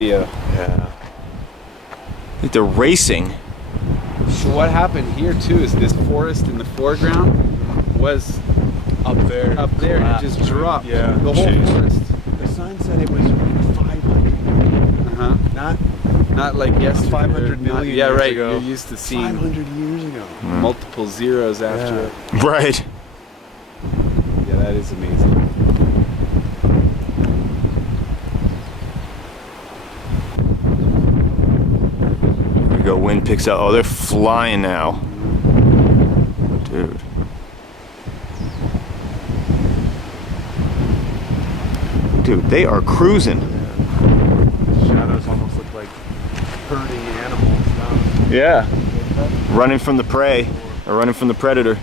Yeah. I think they're racing. So what happened here too is this forest in the foreground was Up there. It just dropped. Yeah. The whole Jeez. forest. The sign said it was 500. Uh-huh. Not like yesterday. 500 million Yeah, years right. ago. You're used to seeing 500 years ago. multiple zeros after it. Right. Yeah, that is amazing. Here we go. Wind picks up. Oh, they're flying now. Dude. Dude, they are cruising. Shadows almost look like herding animals. Yeah. Running from the prey, or running from the predator.